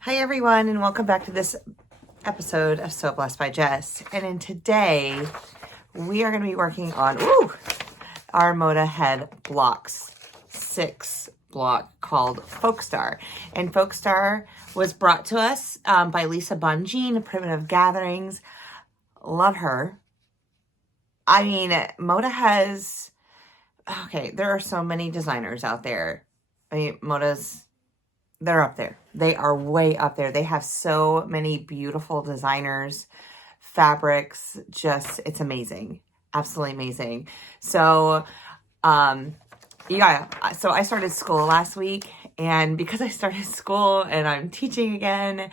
Hi everyone, and welcome back to this episode of So Blessed by Jess. And in today, we are going to be working on our Moda Head blocks, 6 block called Folkstar. And Folkstar was brought to us by Lisa Bungine of Primitive Gatherings. Love her. I mean, Moda has, there are so many designers out there. I mean, they're up there. They are way up there. They have so many beautiful designers, fabrics, it's amazing. Absolutely amazing. So, so I started school last week, and because I started school and I'm teaching again,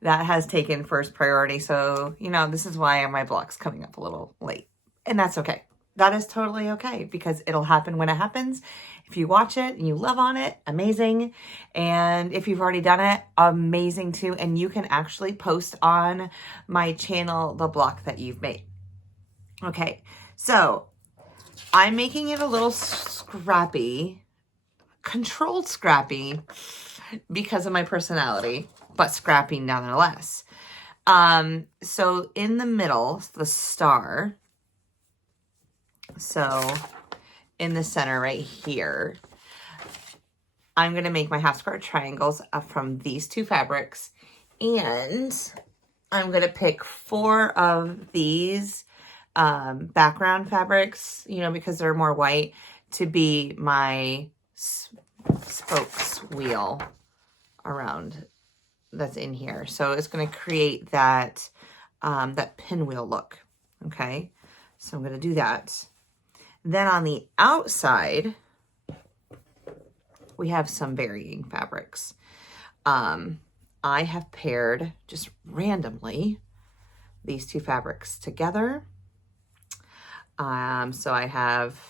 that has taken first priority. So, this is why my blog's coming up a little late, and that's okay. That is totally okay because it'll happen when it happens. If you watch it and you love on it, amazing. And if you've already done it, amazing too. And you can actually post on my channel the block that you've made. Okay, so I'm making it a little scrappy, controlled scrappy because of my personality, but scrappy nonetheless. So in the middle, the star. So in the center right here, I'm going to make my half square triangles from these 2 fabrics, and I'm going to pick 4 of these background fabrics, because they're more white, to be my spokes wheel around that's in here. So it's going to create that that pinwheel look. Okay, so I'm going to do that. Then on the outside, we have some varying fabrics. I have paired just randomly these 2 fabrics together. So I have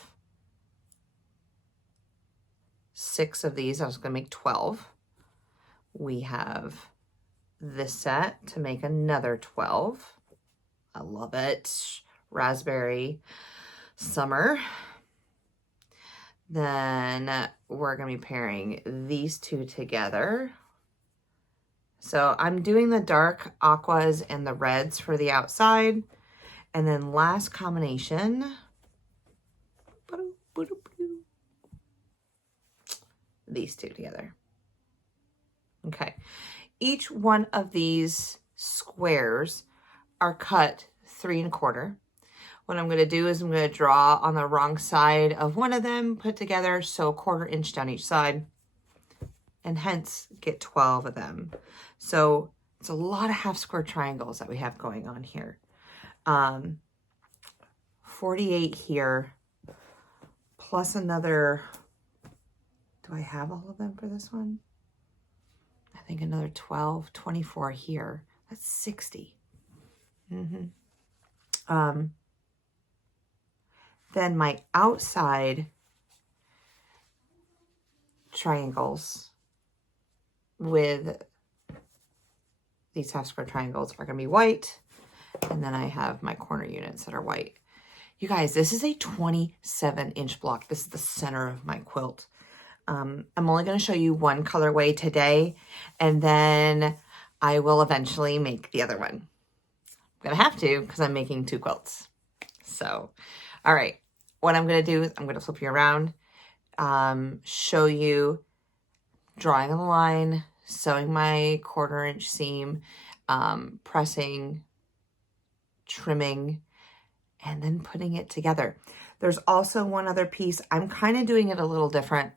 6 of these. I was going to make 12. We have this set to make another 12. I love it. Raspberry summer. Then we're going to be pairing these 2 together. So I'm doing the dark aquas and the reds for the outside. And then last combination, these 2 together. Okay. Each one of these squares are cut 3 1/4. What I'm going to do is I'm going to draw on the wrong side of one of them, put together, so 1/4 inch down each side, and hence get 12 of them. So it's a lot of half square triangles that we have going on here. 48 here, plus another, do I have all of them for this one? I think another 12, 24 here. That's 60. Then my outside triangles with these half square triangles are going to be white. And then I have my corner units that are white. You guys, this is a 27-inch block. This is the center of my quilt. I'm only going to show you one colorway today, and then I will eventually make the other one. I'm going to have to because I'm making 2 quilts. So, all right. What I'm going to do is I'm going to flip you around, show you drawing on the line, sewing my 1/4 inch seam, pressing, trimming, and then putting it together. There's also one other piece. I'm kind of doing it a little different.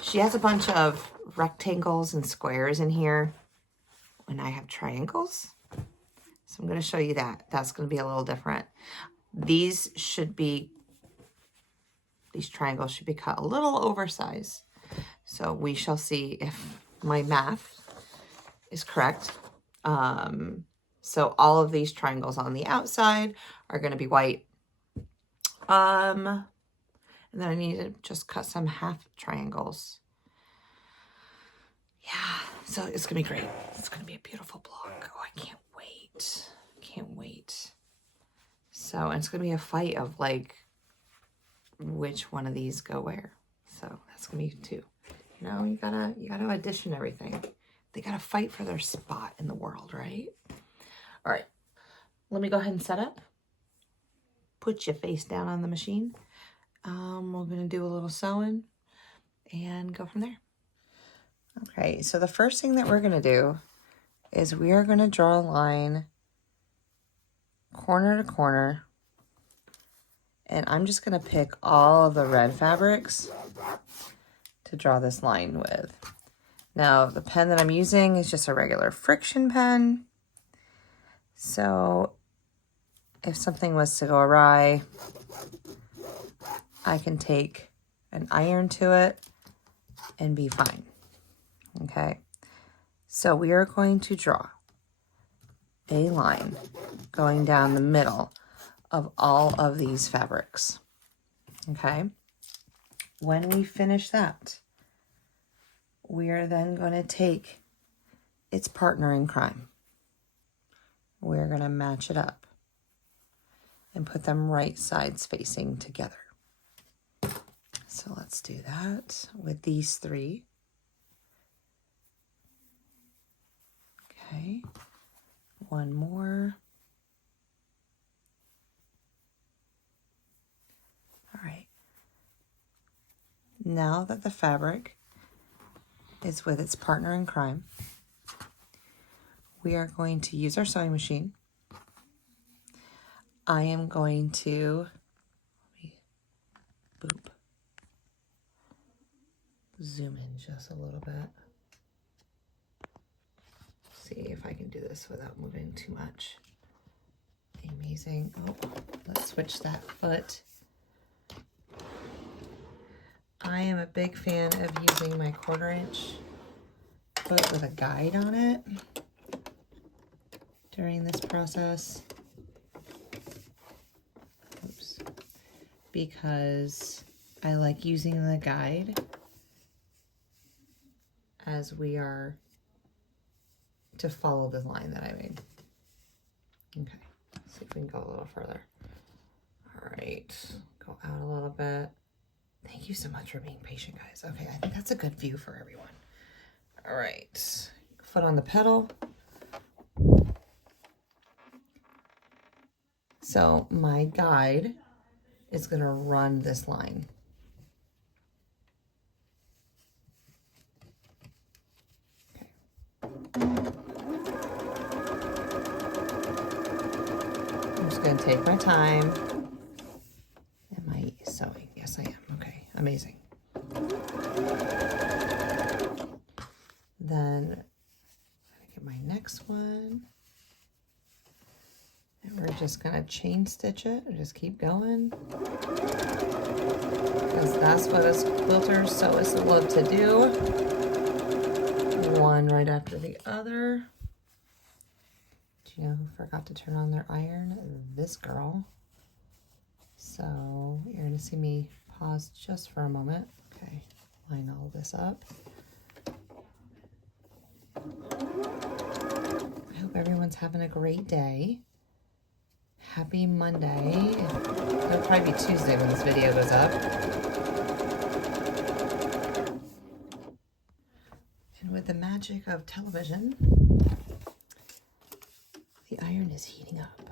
She has a bunch of rectangles and squares in here, and I have triangles. So I'm going to show you that. That's going to be a little different. These triangles should be cut a little oversized. So we shall see if my math is correct. So all of these triangles on the outside are going to be white. And then I need to just cut some half triangles. Yeah, so it's going to be great. It's going to be a beautiful block. Oh, I can't wait. Can't wait. So, and it's going to be a fight of like, which one of these go where. So that's going to be 2. You gotta addition everything. They got to fight for their spot in the world, right? All right, let me go ahead and set up. Put your face down on the machine. We're going to do a little sewing and go from there. Okay, so the first thing that we're going to do is we are going to draw a line corner to corner, and I'm just going to pick all of the red fabrics to draw this line with. Now, the pen that I'm using is just a regular friction pen, so if something was to go awry, I can take an iron to it and be fine. Okay, so we are going to draw a line going down the middle of all of these fabrics. Okay, when we finish that, we are then going to take its partner in crime. We're going to match it up and put them right sides facing together. So let's do that with these three. Okay, one more. All right. Now that the fabric is with its partner in crime, we are going to use our sewing machine. I am going to zoom in just a little bit. See if I can do this without moving too much. Amazing. Oh, let's switch that foot. I am a big fan of using my 1/4 inch foot with a guide on it during this process. Oops. Because I like using the guide as we are to follow the line that I made. Okay, let's see if we can go a little further. All right, go out a little bit. Thank you so much for being patient, guys. Okay, I think that's a good view for everyone. All right, foot on the pedal. So my guide is gonna run this line. I'm just going to take my time. Am I sewing? Yes, I am. Okay, amazing. Then I'm going to get my next one. And we're just going to chain stitch it and just keep going. Because that's what us quilters, sewists love to do. One right after the other. Do you know who forgot to turn on their iron? This girl. So you're going to see me pause just for a moment. Okay, line all this up. I hope everyone's having a great day. Happy Monday. It'll probably be Tuesday when this video goes up. And with the magic of television, the iron is heating up.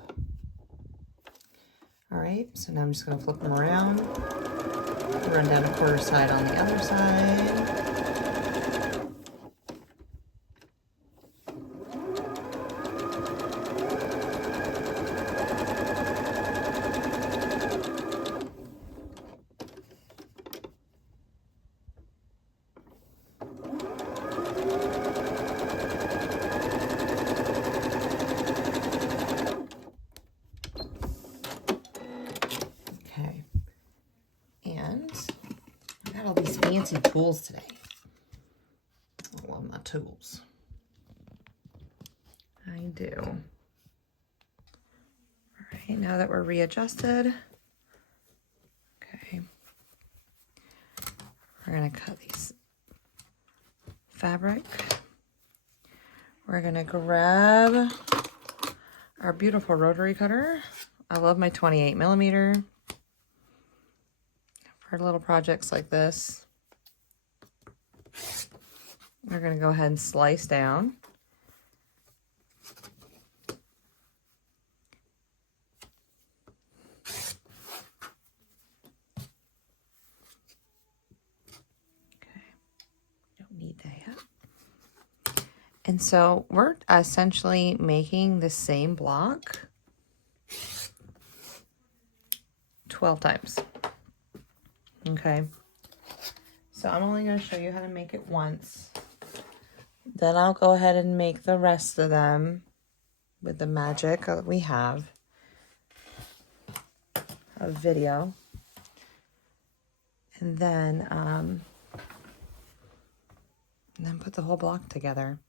All right, so now I'm just going to flip them around, run down a 1/4 side on the other side. Fancy tools today. I love my tools. I do. All right, now that we're readjusted, okay, we're gonna cut these fabric. We're gonna grab our beautiful rotary cutter. I love my 28mm for little projects like this. we're going to go ahead and slice down. And so we're essentially making the same block 12 times. Okay. So I'm only going to show you how to make it once. Then I'll go ahead and make the rest of them with the magic that we have of video. And then put the whole block together.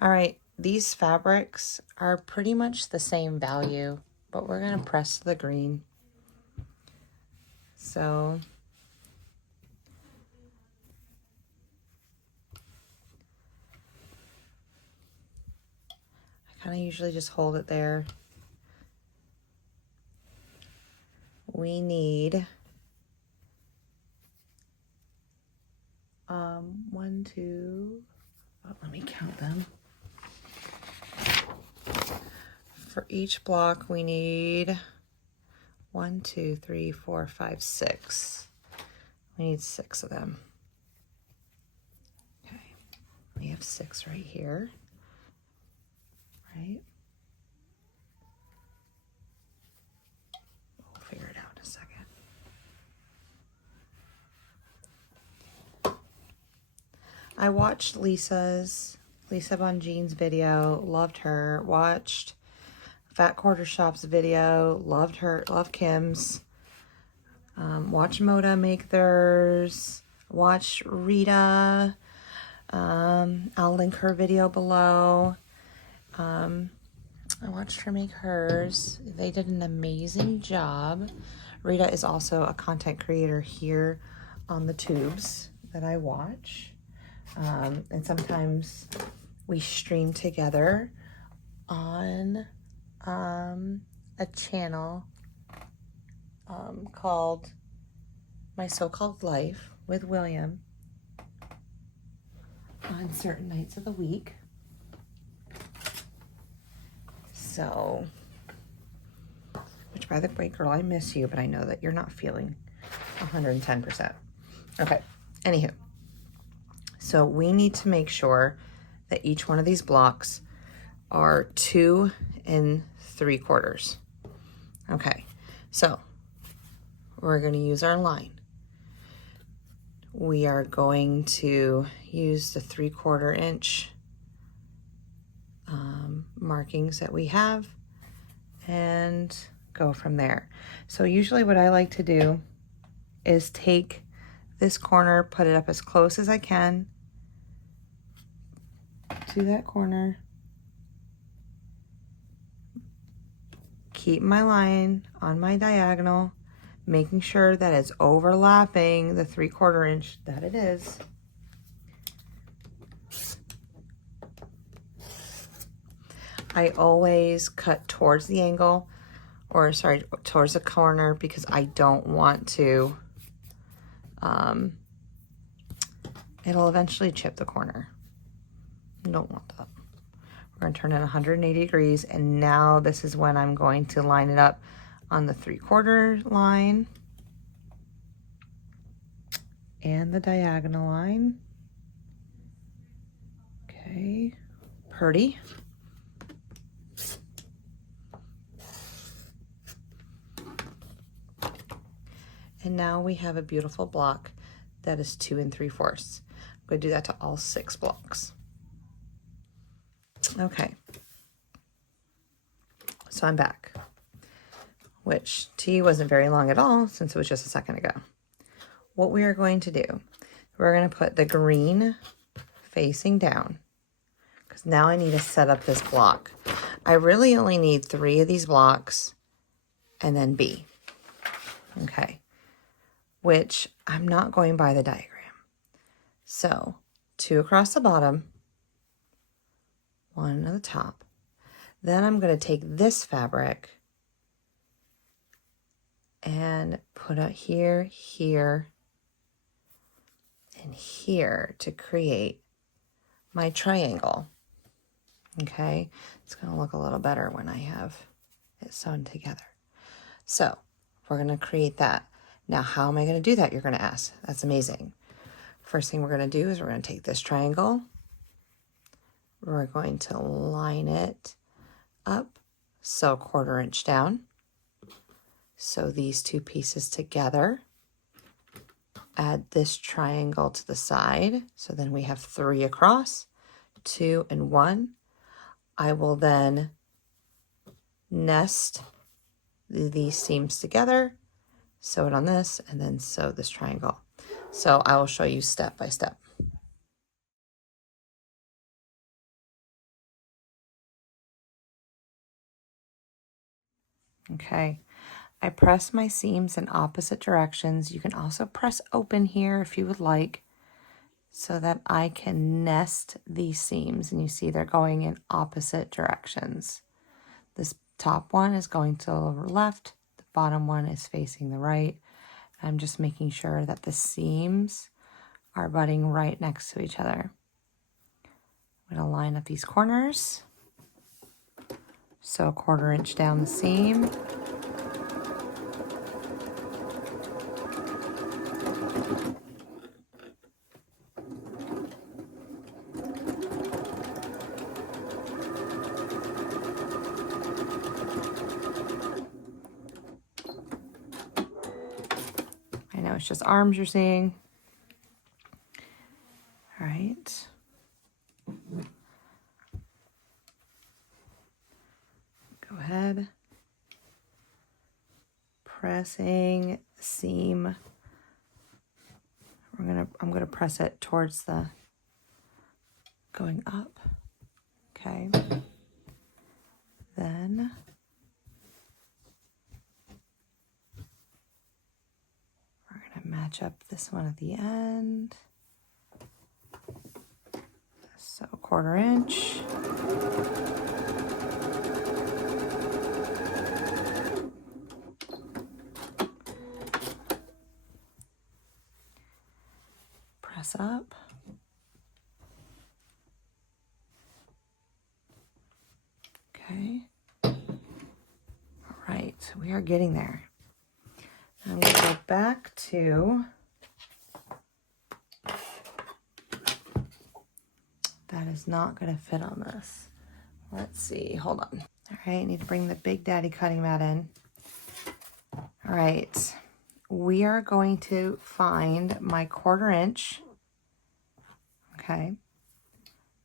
All right, these fabrics are pretty much the same value, but we're going to press the green. So I kind of usually just hold it there. We need 1, 2, let me count them. For each block, we need 1, 2, 3, 4, 5, 6. We need 6 of them. Okay, we have 6 right here, right? We'll figure it out in a second. I watched Lisa Bonjean's video, loved her. Watched Fat Quarter Shop's video, loved her, loved Kim's. Watched Moda make theirs. Watched Rita. I'll link her video below. I watched her make hers. They did an amazing job. Rita is also a content creator here on the tubes that I watch. And sometimes we stream together on a channel called My So-Called Life with William on certain nights of the week. So, which by the way, girl, I miss you, but I know that you're not feeling 110%. Okay, anywho. So we need to make sure that each one of these blocks are 2 3/4. Okay, so we're going to use our line. We are going to use the 3/4 inch markings that we have and go from there. So usually what I like to do is take this corner, put it up as close as I can to that corner, keep my line on my diagonal, making sure that it's overlapping the 3/4 inch that it is. I always cut towards the angle, or sorry, towards the corner, because I don't want to, it'll eventually chip the corner. I don't want that. We're going to turn it 180 degrees, and now this is when I'm going to line it up on the 3/4 line and the diagonal line. Okay, pretty. And now we have a beautiful block that is 2 3/4. I'm going to do that to all 6 blocks. Okay, so I'm back, which to you wasn't very long at all since it was just a second ago. What we are going to do, we're going to put the green facing down, because now I need to set up this block. I really only need 3 of these blocks and then B. Okay, which I'm not going by the diagram. So 2 across the bottom, 1 at the top. Then I'm going to take this fabric and put it here, here, and here to create my triangle. Okay, it's going to look a little better when I have it sewn together. So we're going to create that. Now, how am I going to do that? You're going to ask. That's amazing. First thing we're going to do is we're going to take this triangle. We're going to line it up, sew 1/4 inch down. Sew these two pieces together. Add this triangle to the side. So then we have 3 across, 2 and 1. I will then nest these seams together, sew it on this, and then sew this triangle. So I will show you step by step. Okay, I press my seams in opposite directions. You can also press open here if you would like, so that I can nest these seams. And you see they're going in opposite directions. This top one is going to the left, the bottom one is facing the right. I'm just making sure that the seams are butting right next to each other. I'm going to line up these corners. Sew 1/4 inch down the seam. I know it's just arms you're seeing. All right. Go ahead. Pressing seam. I'm gonna press it towards the going up. Okay. Then we're gonna match up this one at the end. So 1/4 inch. Press up. Okay. All right, so we are getting there. I'm going to go back to that is not going to fit on this. Let's see, hold on. All right, I need to bring the Big Daddy cutting mat in. All right, we are going to find my 1/4 inch. Okay,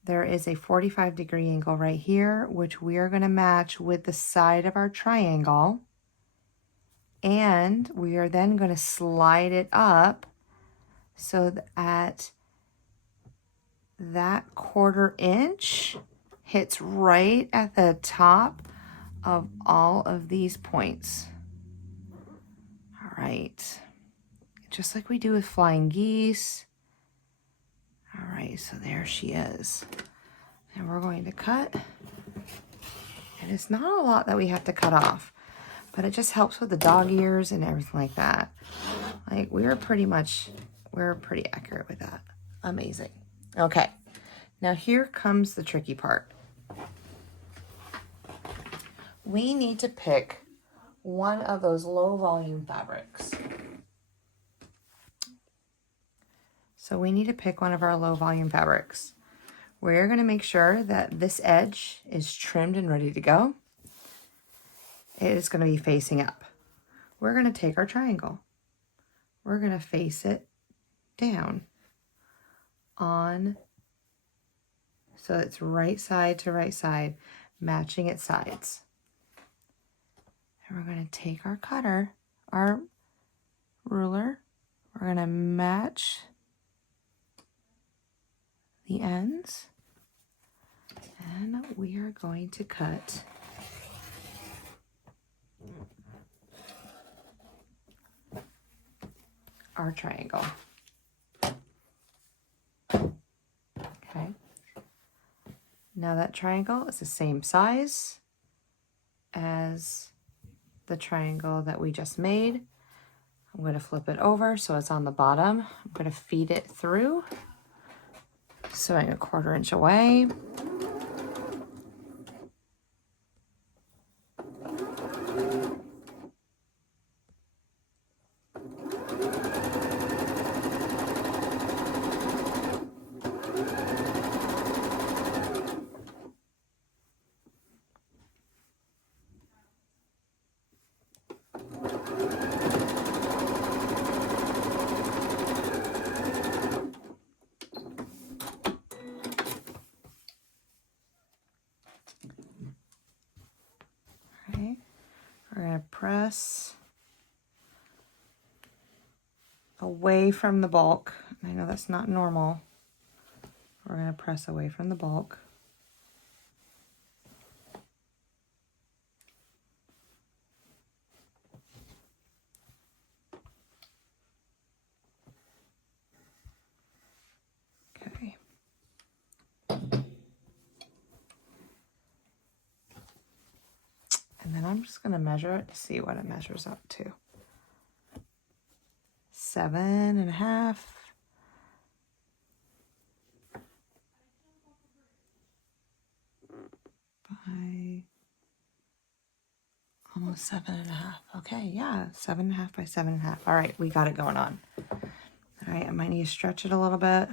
there is a 45-degree angle right here, which we are going to match with the side of our triangle. And we are then going to slide it up so that that 1/4 inch hits right at the top of all of these points. All right, just like we do with flying geese. All right, so there she is. And we're going to cut. And it's not a lot that we have to cut off, but it just helps with the dog ears and everything like that. Like we're pretty accurate with that. Amazing. Okay, now here comes the tricky part. We need to pick one of those low volume fabrics. So we need to pick one of our low volume fabrics. We're going to make sure that this edge is trimmed and ready to go. It is going to be facing up. We're going to take our triangle. We're going to face it down on, so it's right side to right side, matching its sides. And we're going to take our cutter, our ruler, we're going to match the ends, and we are going to cut our triangle. Okay. Now that triangle is the same size as the triangle that we just made. I'm going to flip it over so it's on the bottom. I'm going to feed it through. Sewing a 1/4 inch away. Okay, we're going to press away from the bulk. I know that's not normal. We're going to press away from the bulk. Okay. And then I'm just going to measure it to see what it measures up to. 7.5. By almost 7.5. Okay, yeah, 7.5 by 7.5. All right, we got it going on. All right, I might need to stretch it a little bit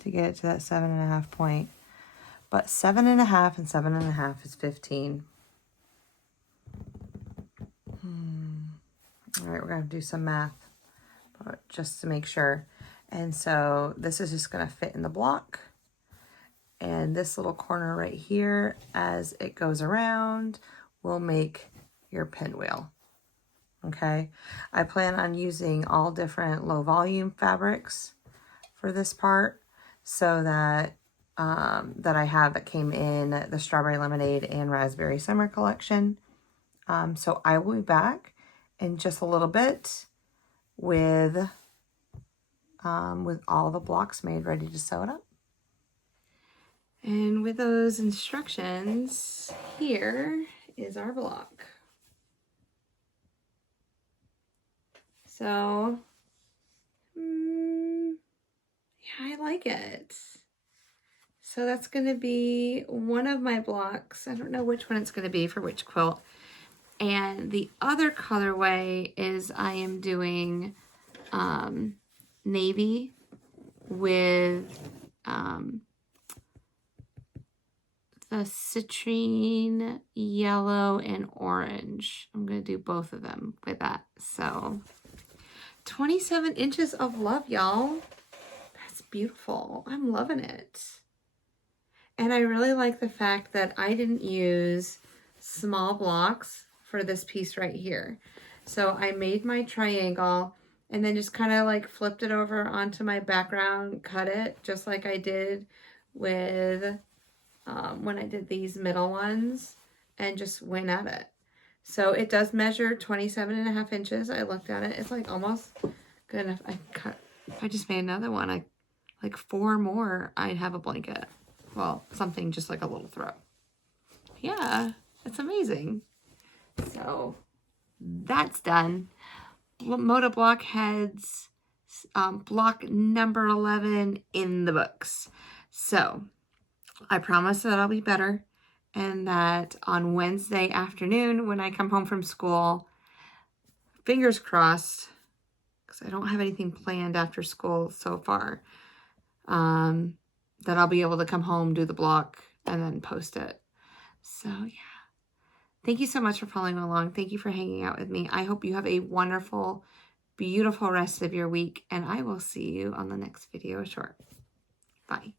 to get it to that 7.5 point. But 7.5 and 7.5 is 15. All right, we're gonna do some math, but just to make sure. And so this is just gonna fit in the block. And this little corner right here, as it goes around, will make your pinwheel. Okay, I plan on using all different low volume fabrics for this part, so that that I have that came in the Strawberry Lemonade and Raspberry Summer collection. So I will be back in just a little bit with all the blocks made, ready to sew it up. And with those instructions, here is our block. So, yeah, I like it. So that's going to be one of my blocks. I don't know which one it's going to be for which quilt. And the other colorway is I am doing navy with the citrine, yellow, and orange. I'm going to do both of them with that. So 27 inches of love, y'all. That's beautiful. I'm loving it. And I really like the fact that I didn't use small blocks for this piece right here. So I made my triangle and then just kind of like flipped it over onto my background, cut it just like I did with when I did these middle ones, and just went at it. So it does measure 27.5 inches. I looked at it. It's like almost good enough. If I just made another one, like 4 more, I'd have a blanket. Well, something just like a little throw. Yeah, it's amazing. So that's done. Moda Blockheads, block number 11 in the books. So I promise that I'll be better, and that on Wednesday afternoon when I come home from school, fingers crossed, because I don't have anything planned after school so far, that I'll be able to come home, do the block, and then post it. So yeah, thank you so much for following along. Thank you for hanging out with me. I hope you have a wonderful, beautiful rest of your week, and I will see you on the next video short. Bye.